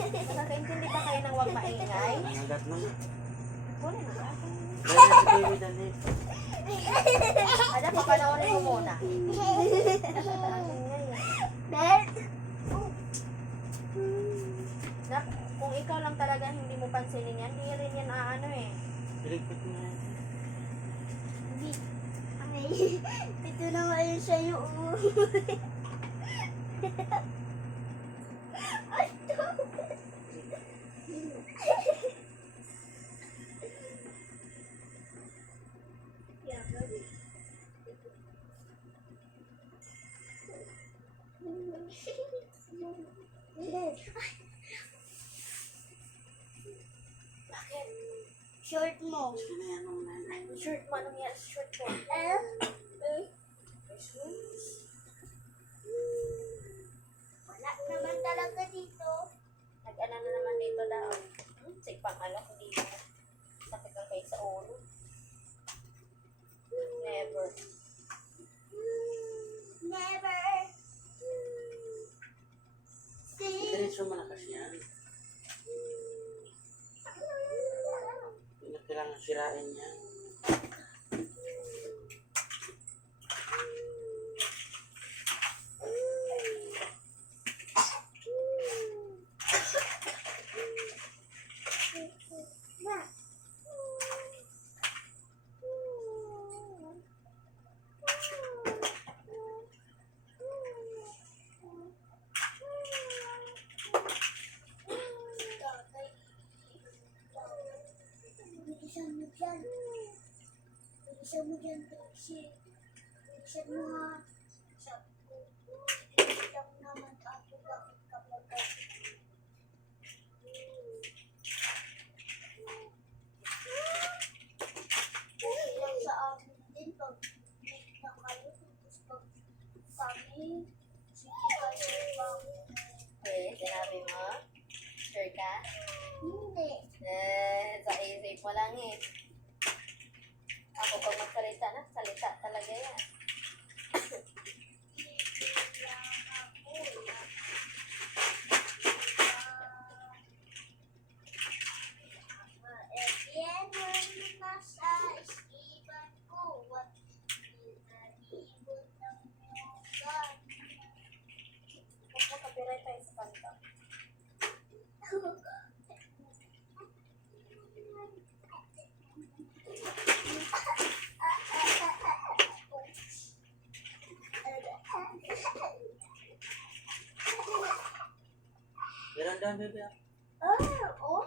Nakakaintindi ba kayo ng huwag maingay? Nangagat na. Wala na ba? Dali si baby, dali. Ada, papanoorin mo muna. Nak, kung ikaw lang talaga hindi mo pansinin yan, hindi rin yan aano eh. Piligpit mo na yan. Ito na nga yun sa'yo. Bakit? Short mo. Shirt mo, anong yan? Shirt mo. Wala naman talaga dito. Nag-ano na naman dito daw. Sigpang alak, hindi mo. Sakit ang kayo sa ulo. Never. Never. See? Diretso malakas yan. Hindi na kailangan sirain yan. Bilisan mo dyan, Trixie. Bilisan mo ha. Lang naman ako, bakit ka magkat? Okay lang sa amin din pag late na kayo. Tapos pag kami, sige kayo bang? Eh, sinabi mo? Sure ka? Hindi. Sa isip mo lang eh. Ako pag magsalita na, salita talaga yan. Yan ang nasa isipan ko at pinalibot ng yugan. Huwag mo copyright tayo sa kanta. Dahan-dahan, baby. Oh.